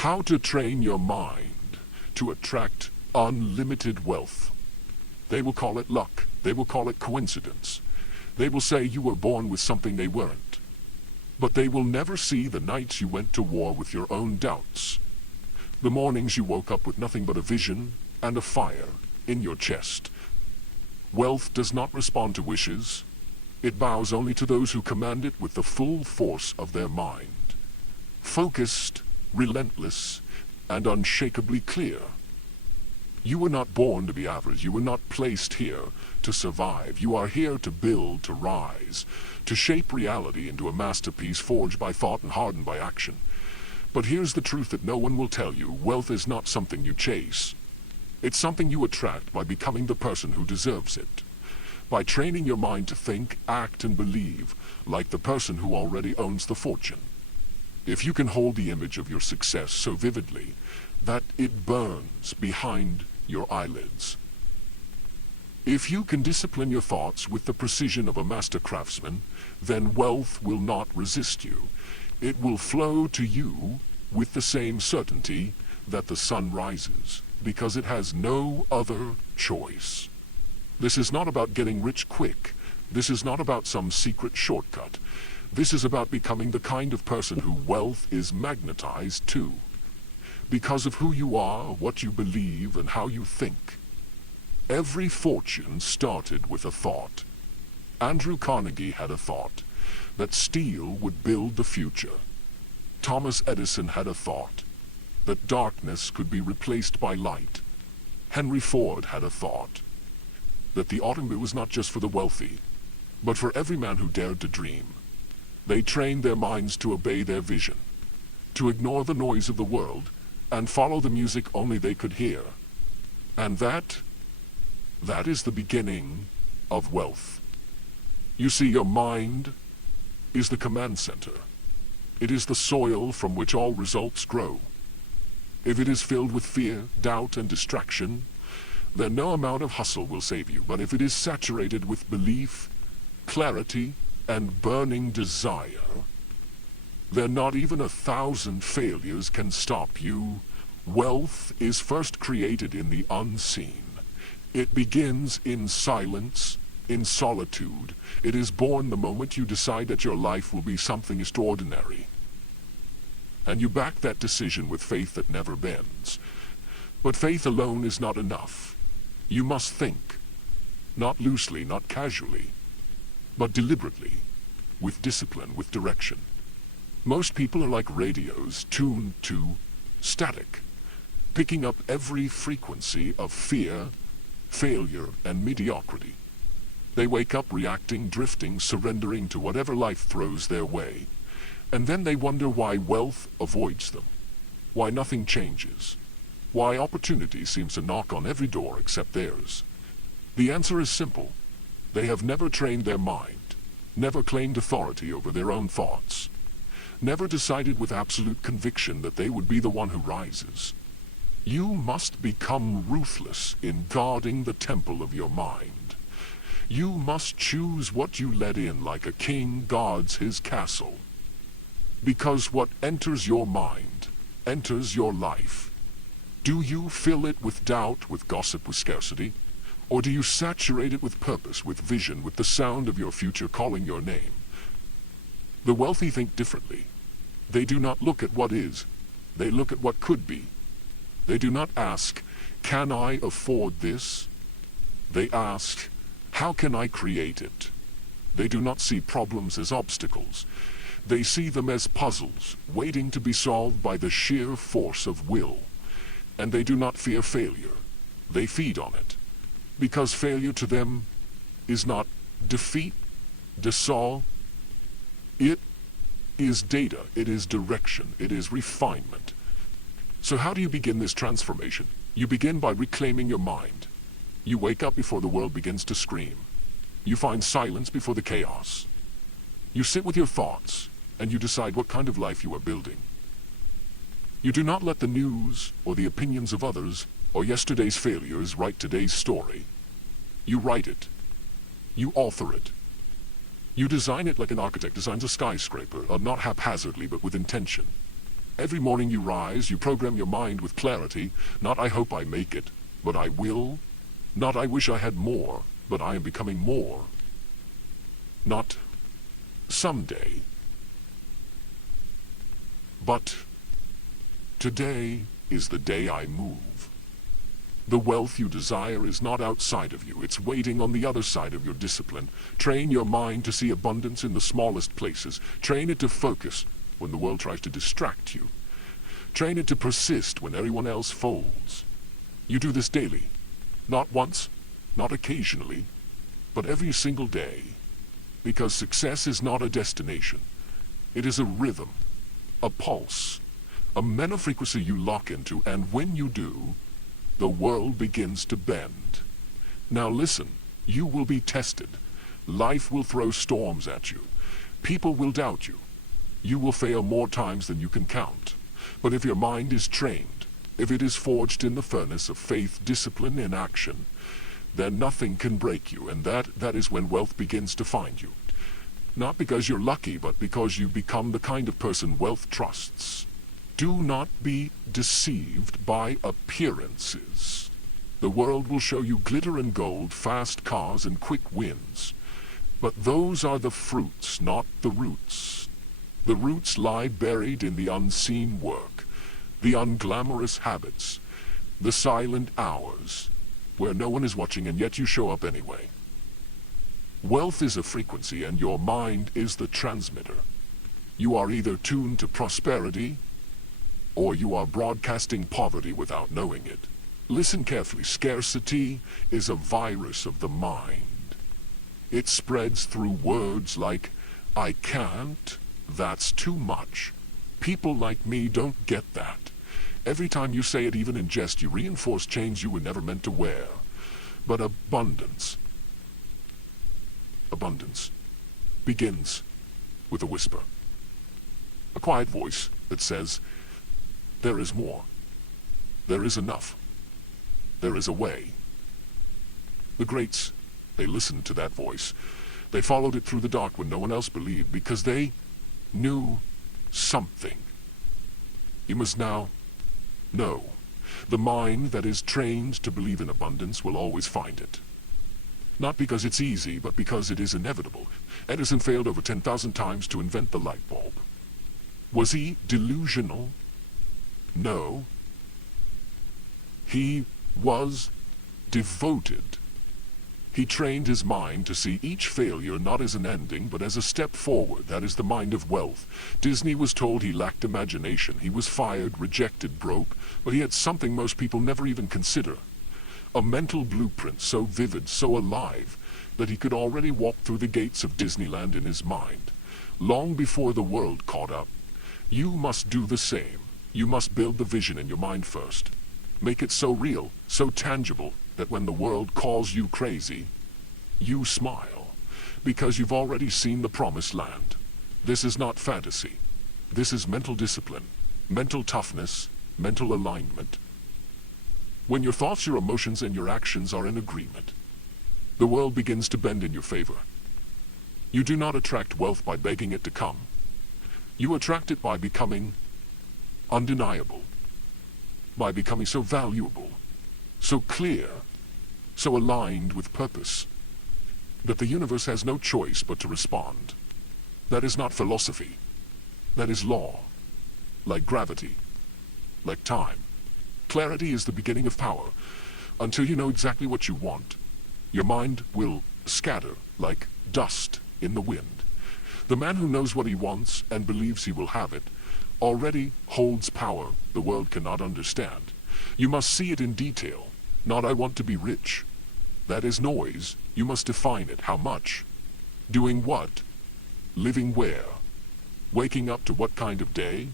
How to train your mind to attract unlimited wealth. They will call it luck. They will call it coincidence. They will say you were born with something they weren't. But they will never see the nights you went to war with your own doubts. The mornings you woke up with nothing but a vision and a fire in your chest. Wealth does not respond to wishes. It bows only to those who command it with the full force of their mind. Focused, relentless, and unshakably clear. You were not born to be average. You were not placed here to survive. You are here to build, to rise, to shape reality into a masterpiece forged by thought and hardened by action. But here's the truth that no one will tell you. Wealth is not something you chase. It's something you attract by becoming the person who deserves it. By training your mind to think, act, and believe like the person who already owns the fortune. If you can hold the image of your success so vividly that it burns behind your eyelids. If you can discipline your thoughts with the precision of a master craftsman, then wealth will not resist you. It will flow to you with the same certainty that the sun rises, because it has no other choice. This is not about getting rich quick. This is not about some secret shortcut. This is about becoming the kind of person who wealth is magnetized to. Because of who you are, what you believe, and how you think. Every fortune started with a thought. Andrew Carnegie had a thought that steel would build the future. Thomas Edison had a thought that darkness could be replaced by light. Henry Ford had a thought that the automobile was not just for the wealthy, but for every man who dared to dream. They trained their minds to obey their vision, to ignore the noise of the world, and follow the music only they could hear. And that is the beginning of wealth. You see, your mind is the command center. It is the soil from which all results grow. If it is filled with fear, doubt, and distraction, then no amount of hustle will save you. But if it is saturated with belief, clarity, and burning desire, then not even 1,000 failures can stop you. Wealth is first created in the unseen. It begins in silence, in solitude. It is born the moment you decide that your life will be something extraordinary. And you back that decision with faith that never bends. But faith alone is not enough. You must think, not loosely, not casually, but deliberately, with discipline, with direction. Most people are like radios tuned to static, picking up every frequency of fear, failure, and mediocrity. They wake up reacting, drifting, surrendering to whatever life throws their way. And then they wonder why wealth avoids them, why nothing changes, why opportunity seems to knock on every door except theirs. The answer is simple. They have never trained their mind, never claimed authority over their own thoughts, never decided with absolute conviction that they would be the one who rises. You must become ruthless in guarding the temple of your mind. You must choose what you let in like a king guards his castle. Because what enters your mind enters your life. Do you fill it with doubt, with gossip, with scarcity? Or do you saturate it with purpose, with vision, with the sound of your future calling your name? The wealthy think differently. They do not look at what is. They look at what could be. They do not ask, can I afford this? They ask, how can I create it? They do not see problems as obstacles. They see them as puzzles, waiting to be solved by the sheer force of will. And they do not fear failure. They feed on it. Because failure to them is not defeat, dissolve. It is data, it is direction, it is refinement. So how do you begin this transformation? You begin by reclaiming your mind. You wake up before the world begins to scream. You find silence before the chaos. You sit with your thoughts, and you decide what kind of life you are building. You do not let the news, or the opinions of others, or yesterday's failures write today's story. You write it. You author it. You design it like an architect designs a skyscraper, not haphazardly but with intention. Every morning you rise, you program your mind with clarity. Not I hope I make it, but I will. Not I wish I had more, but I am becoming more. Not someday, but today is the day I move. The wealth you desire is not outside of you. It's waiting on the other side of your discipline. Train your mind to see abundance in the smallest places. Train it to focus when the world tries to distract you. Train it to persist when everyone else folds. You do this daily. Not once, not occasionally, but every single day. Because success is not a destination. It is a rhythm, a pulse, a mental frequency you lock into, and when you do, the world begins to bend. Now listen, you will be tested. Life will throw storms at you. People will doubt you. You will fail more times than you can count. But if your mind is trained, if it is forged in the furnace of faith, discipline, and action, then nothing can break you, and that is when wealth begins to find you. Not because you're lucky, but because you become the kind of person wealth trusts. Do not be deceived by appearances. The world will show you glitter and gold, fast cars, and quick wins. But those are the fruits, not the roots. The roots lie buried in the unseen work, the unglamorous habits, the silent hours, where no one is watching and yet you show up anyway. Wealth is a frequency, and your mind is the transmitter. You are either tuned to prosperity, or you are broadcasting poverty without knowing it. Listen carefully. Scarcity is a virus of the mind. It spreads through words like, I can't, that's too much. People like me don't get that. Every time you say it, even in jest, you reinforce chains you were never meant to wear. But abundance begins with a whisper. A quiet voice that says, there is more. There is enough. There is a way. The greats, they listened to that voice. They followed it through the dark when no one else believed, because they knew something. You must now know. The mind that is trained to believe in abundance will always find it. Not because it's easy, but because it is inevitable. Edison failed over 10,000 times to invent the light bulb. Was he delusional? No. He was devoted. He trained his mind to see each failure not as an ending, but as a step forward. That is the mind of wealth. Disney was told he lacked imagination. He was fired, rejected, broke, but he had something most people never even consider. A mental blueprint so vivid, so alive, that he could already walk through the gates of Disneyland in his mind, long before the world caught up. You must do the same. You must build the vision in your mind first. Make it so real, so tangible, that when the world calls you crazy, you smile, because you've already seen the promised land. This is not fantasy. This is mental discipline, mental toughness, mental alignment. When your thoughts, your emotions, and your actions are in agreement, the world begins to bend in your favor. You do not attract wealth by begging it to come. You attract it by becoming undeniable, by becoming so valuable, so clear, so aligned with purpose, that the universe has no choice but to respond. That is not philosophy. That is law, like gravity, like time. Clarity is the beginning of power. Until you know exactly what you want, your mind will scatter like dust in the wind. The man who knows what he wants and believes he will have it already holds power the world cannot understand. You must see it in detail. Not I want to be rich. That is noise. You must define it. How much? Doing what? Living where? Waking up to what kind of day?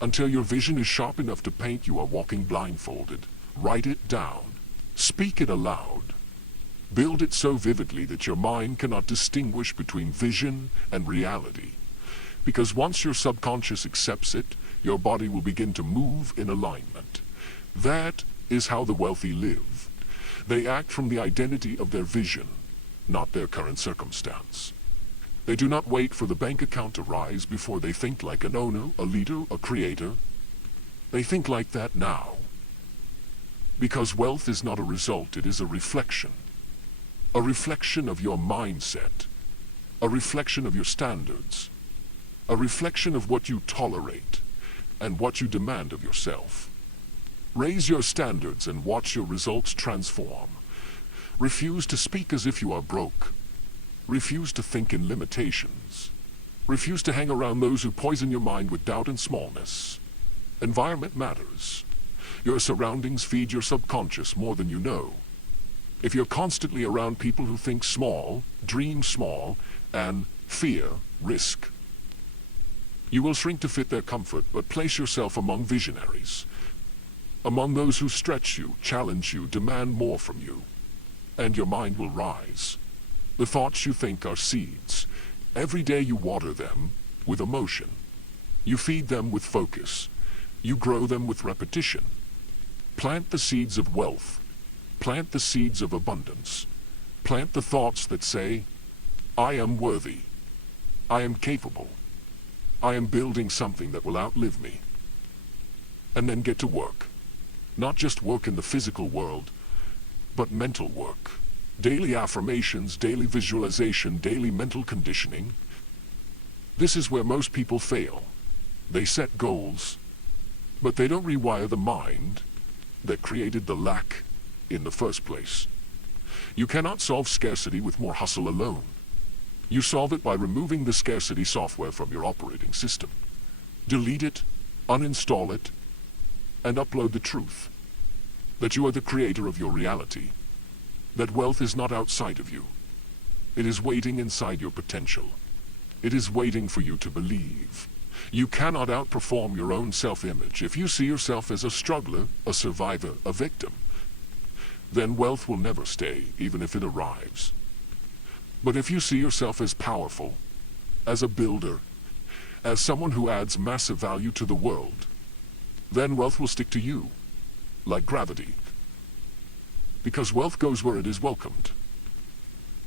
Until your vision is sharp enough to paint, you are walking blindfolded. Write it down. Speak it aloud. Build it so vividly that your mind cannot distinguish between vision and reality. Because once your subconscious accepts it, your body will begin to move in alignment. That is how the wealthy live. They act from the identity of their vision, not their current circumstance. They do not wait for the bank account to rise before they think like an owner, a leader, a creator. They think like that now. Because wealth is not a result, it is a reflection. A reflection of your mindset. A reflection of your standards. A reflection of what you tolerate and what you demand of yourself. Raise your standards and watch your results transform. Refuse to speak as if you are broke. Refuse to think in limitations. Refuse to hang around those who poison your mind with doubt and smallness. Environment matters. Your surroundings feed your subconscious more than you know. If you're constantly around people who think small, dream small, and fear risk, you will shrink to fit their comfort, but place yourself among visionaries, among those who stretch you, challenge you, demand more from you, and your mind will rise. The thoughts you think are seeds. Every day you water them with emotion. You feed them with focus. You grow them with repetition. Plant the seeds of wealth. Plant the seeds of abundance. Plant the thoughts that say, I am worthy. I am capable. I am building something that will outlive me. And then get to work. Not just work in the physical world, but mental work. Daily affirmations, daily visualization, daily mental conditioning. This is where most people fail. They set goals, but they don't rewire the mind that created the lack in the first place. You cannot solve scarcity with more hustle alone. You solve it by removing the scarcity software from your operating system. Delete it, uninstall it, and upload the truth that you are the creator of your reality. That wealth is not outside of you. It is waiting inside your potential. It is waiting for you to believe. You cannot outperform your own self-image. If you see yourself as a struggler, a survivor, a victim, then wealth will never stay, even if it arrives. But if you see yourself as powerful, as a builder, as someone who adds massive value to the world, then wealth will stick to you, like gravity. Because wealth goes where it is welcomed,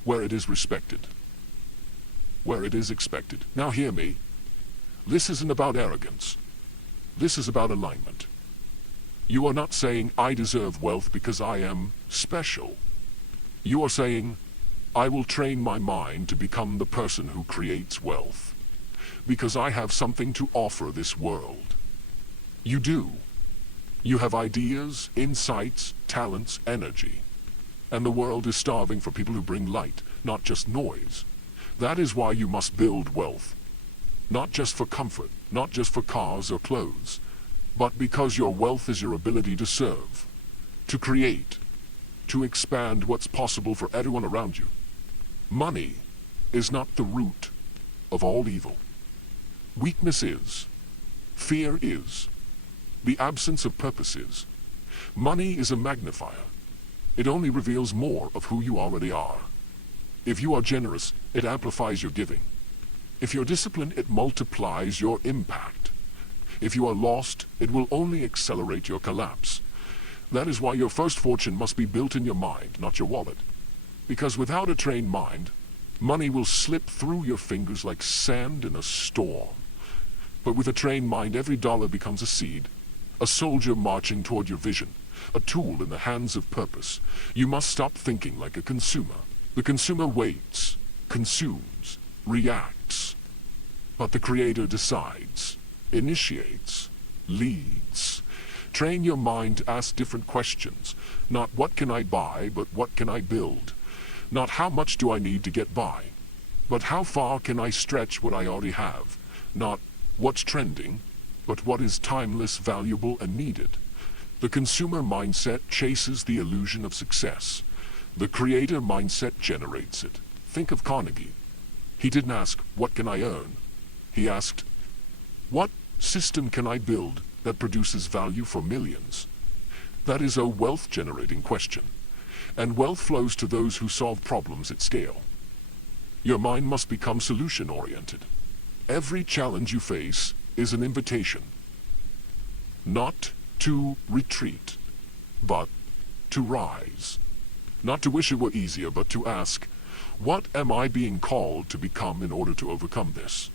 where it is respected, where it is expected. Now hear me. This isn't about arrogance. This is about alignment. You are not saying, I deserve wealth because I am special. You are saying, I will train my mind to become the person who creates wealth, because I have something to offer this world. You do. You have ideas, insights, talents, energy. And the world is starving for people who bring light, not just noise. That is why you must build wealth. Not just for comfort, not just for cars or clothes, but because your wealth is your ability to serve, to create, to expand what's possible for everyone around you. Money is not the root of all evil. Weakness is. Fear is. The absence of purpose is. Money is a magnifier. It only reveals more of who you already are. If you are generous, it amplifies your giving. If you're disciplined, it multiplies your impact. If you are lost, it will only accelerate your collapse. That is why your first fortune must be built in your mind, not your wallet. Because without a trained mind, money will slip through your fingers like sand in a storm. But with a trained mind, every dollar becomes a seed, a soldier marching toward your vision, a tool in the hands of purpose. You must stop thinking like a consumer. The consumer waits, consumes, reacts. But the creator decides, initiates, leads. Train your mind to ask different questions. Not what can I buy, but what can I build? Not how much do I need to get by, but how far can I stretch what I already have? Not what's trending, but what is timeless, valuable, and needed. The consumer mindset chases the illusion of success. The creator mindset generates it. Think of Carnegie. He didn't ask, what can I earn? He asked, what system can I build that produces value for millions? That is a wealth-generating question. And wealth flows to those who solve problems at scale. Your mind must become solution-oriented. Every challenge you face is an invitation. Not to retreat, but to rise. Not to wish it were easier, but to ask, what am I being called to become in order to overcome this?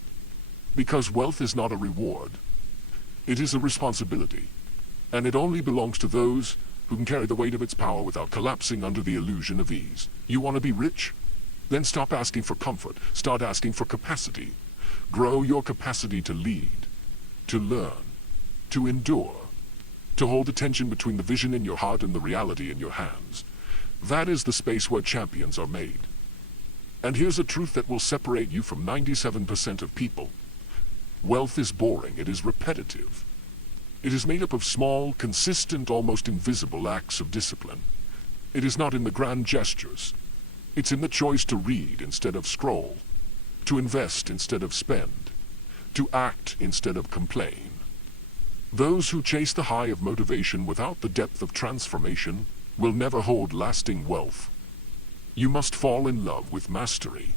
Because wealth is not a reward. It is a responsibility. And it only belongs to those who can carry the weight of its power without collapsing under the illusion of ease. You want to be rich? Then stop asking for comfort. Start asking for capacity. Grow your capacity to lead, to learn, to endure, to hold the tension between the vision in your heart and the reality in your hands. That is the space where champions are made. And here's a truth that will separate you from 97% of people. Wealth is boring. It is repetitive. It is made up of small, consistent, almost invisible acts of discipline. It is not in the grand gestures. It's in the choice to read instead of scroll, to invest instead of spend, to act instead of complain. Those who chase the high of motivation without the depth of transformation will never hold lasting wealth. You must fall in love with mastery.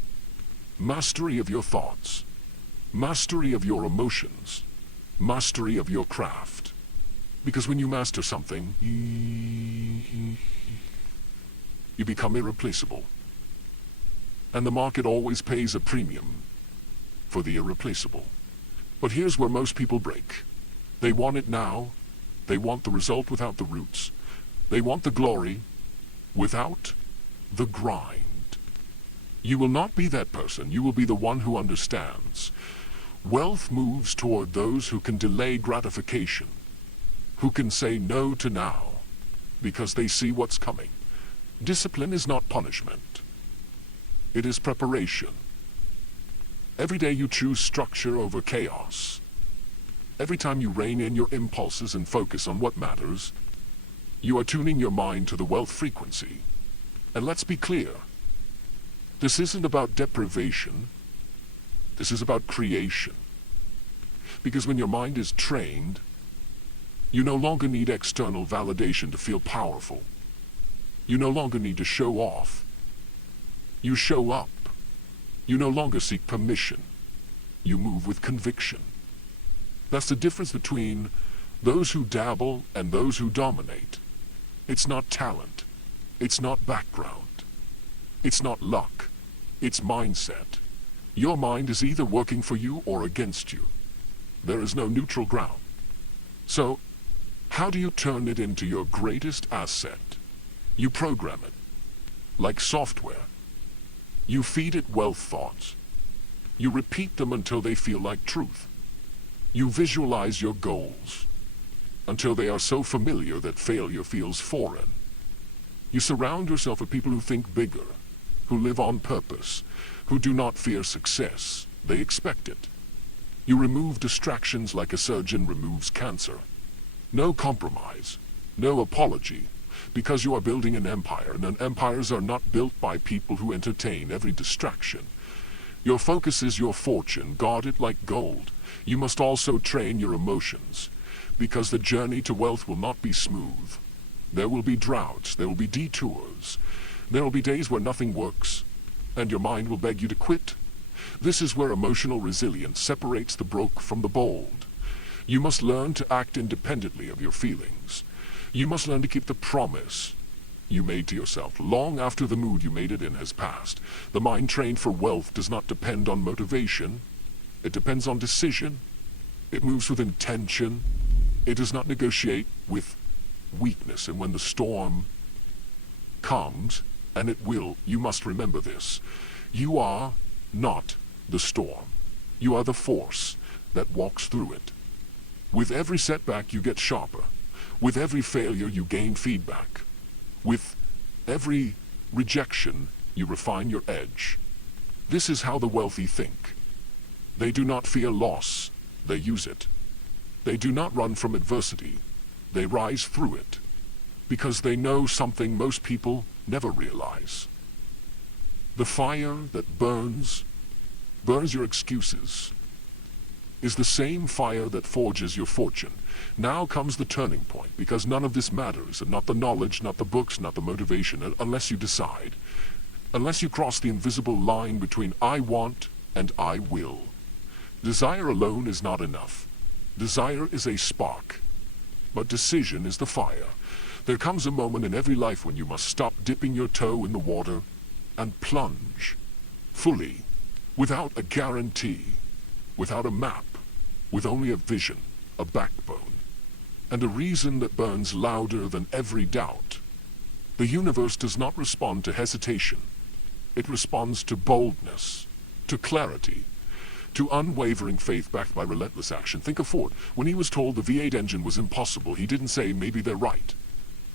Mastery of your thoughts. Mastery of your emotions. Mastery of your craft. Because when you master something, you become irreplaceable. And the market always pays a premium for the irreplaceable. But here's where most people break. They want it now. They want the result without the roots. They want the glory without the grind. You will not be that person. You will be the one who understands. Wealth moves toward those who can delay gratification, who can say no to now, because they see what's coming. Discipline is not punishment. It is preparation. Every day you choose structure over chaos. Every time you rein in your impulses and focus on what matters, you are tuning your mind to the wealth frequency. And let's be clear, this isn't about deprivation. This is about creation. Because when your mind is trained, you no longer need external validation to feel powerful. You no longer need to show off. You show up. You no longer seek permission. You move with conviction. That's the difference between those who dabble and those who dominate. It's not talent. It's not background. It's not luck. It's mindset. Your mind is either working for you or against you. There is no neutral ground. So, how do you turn it into your greatest asset? You program it, like software. You feed it wealth thoughts. You repeat them until they feel like truth. You visualize your goals until they are so familiar that failure feels foreign. You surround yourself with people who think bigger, who live on purpose, who do not fear success. They expect it. You remove distractions like a surgeon removes cancer. No compromise, no apology, because you are building an empire, and empires are not built by people who entertain every distraction. Your focus is your fortune. Guard it like gold. You must also train your emotions, because the journey to wealth will not be smooth. There will be droughts, there will be detours, there will be days where nothing works, and your mind will beg you to quit. This is where emotional resilience separates the broke from the bold. You must learn to act independently of your feelings. You must learn to keep the promise you made to yourself long after the mood you made it in has passed. The mind trained for wealth does not depend on motivation. It depends on decision. It moves with intention. It does not negotiate with weakness. And when the storm comes, and it will, you must remember this. You are not the storm. You are the force that walks through it. With every setback you get sharper. With every failure you gain feedback. With every rejection you refine your edge. This is how the wealthy think. They do not fear loss, they use it. They do not run from adversity, they rise through it. Because they know something most people never realize. The fire that burns your excuses, is the same fire that forges your fortune. Now comes the turning point, because none of this matters, and not the knowledge, not the books, not the motivation, unless you decide. Unless you cross the invisible line between I want and I will. Desire alone is not enough. Desire is a spark, but decision is the fire. There comes a moment in every life when you must stop dipping your toe in the water and plunge fully, without a guarantee, without a map, with only a vision, a backbone. and a reason that burns louder than every doubt. The universe does not respond to hesitation. It responds to boldness, to clarity, to unwavering faith backed by relentless action. Think of Ford. When he was told the V8 engine was impossible, he didn't say, maybe they're right.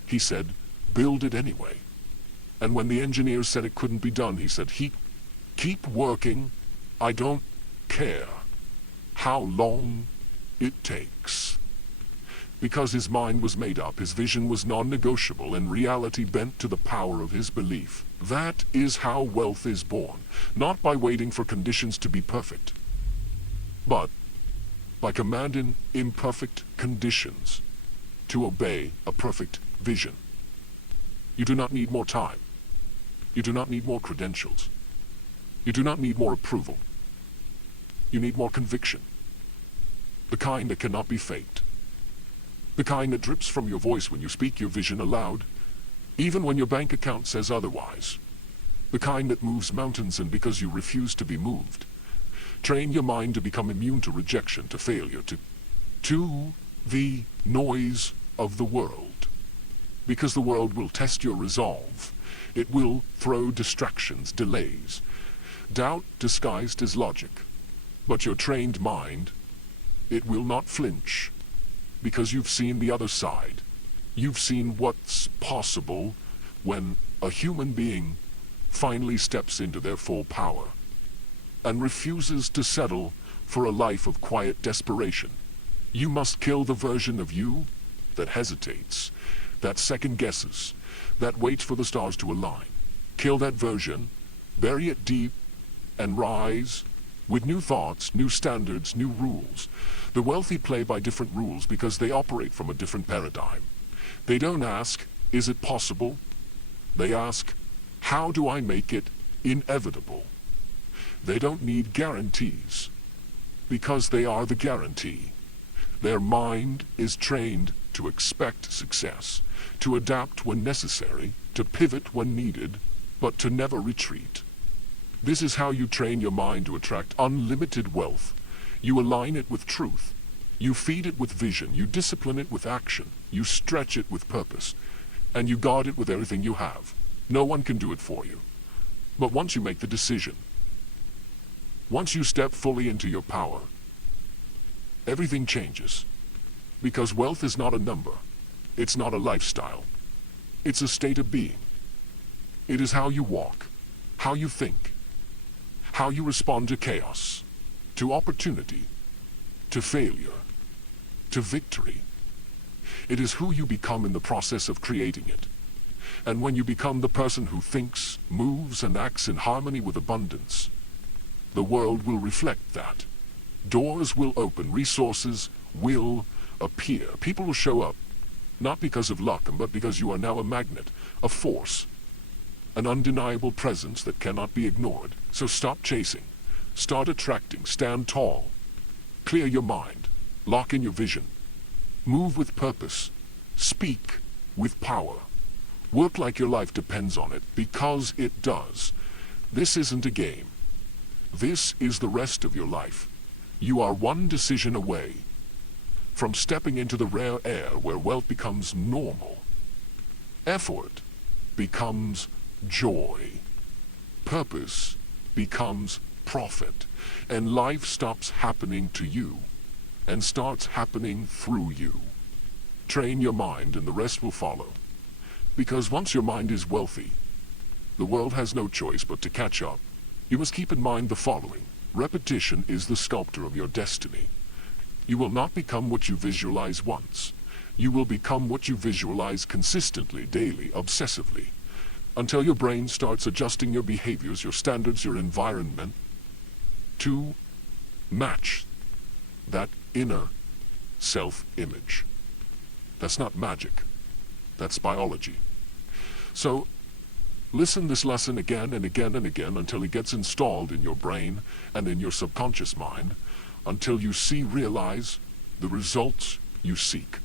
He said, build it anyway. And when the engineers said it couldn't be done, he said, keep working. I don't care how long it takes. Because his mind was made up, his vision was non-negotiable, and reality bent to the power of his belief. That is how wealth is born, not by waiting for conditions to be perfect, but by commanding imperfect conditions to obey a perfect vision. You do not need more time. You do not need more credentials. You do not need more approval. You need more conviction. The kind that cannot be faked. The kind that drips from your voice when you speak your vision aloud, even when your bank account says otherwise. The kind that moves mountains and because you refuse to be moved. Train your mind to become immune to rejection, to failure, to the noise of the world. Because the world will test your resolve. It will throw distractions, delays, doubt disguised as logic. But your trained mind, it will not flinch. Because you've seen the other side. You've seen what's possible when a human being finally steps into their full power and refuses to settle for a life of quiet desperation. You must kill the version of you that hesitates, that second guesses, that waits for the stars to align. Kill that version, bury it deep, and rise with new thoughts, new standards, new rules. The wealthy play by different rules because they operate from a different paradigm. They don't ask, is it possible? They ask, how do I make it inevitable? They don't need guarantees because they are the guarantee. Their mind is trained to expect success, to adapt when necessary, to pivot when needed, but to never retreat. This is how you train your mind to attract unlimited wealth. You align it with truth. You feed it with vision. You discipline it with action. You stretch it with purpose. And you guard it with everything you have. No one can do it for you. But once you make the decision, once you step fully into your power, everything changes. Because wealth is not a number. It's not a lifestyle. It's a state of being. It is how you walk, how you think, how you respond to chaos, to opportunity, to failure, to victory. It is who you become in the process of creating it. And when you become the person who thinks, moves, and acts in harmony with abundance, the world will reflect that. Doors will open, resources will appear. People will show up, not because of luck, but because you are now a magnet, a force, an undeniable presence that cannot be ignored. So stop chasing, start attracting, stand tall, clear your mind, lock in your vision, move with purpose, speak with power, work like your life depends on it, because it does. This isn't a game. This is the rest of your life. You are one decision away from stepping into the rare air where wealth becomes normal. Effort becomes joy. Purpose becomes profit. And life stops happening to you and starts happening through you. Train your mind and the rest will follow. Because once your mind is wealthy, the world has no choice but to catch up. You must keep in mind the following. Repetition is the sculptor of your destiny. You will not become what you visualize once. You will become what you visualize consistently, daily, obsessively, until your brain starts adjusting your behaviors, your standards, your environment to match that inner self-image. That's not magic. That's biology. So, listen this lesson again and again and again until it gets installed in your brain and in your subconscious mind, until you realize the results you seek.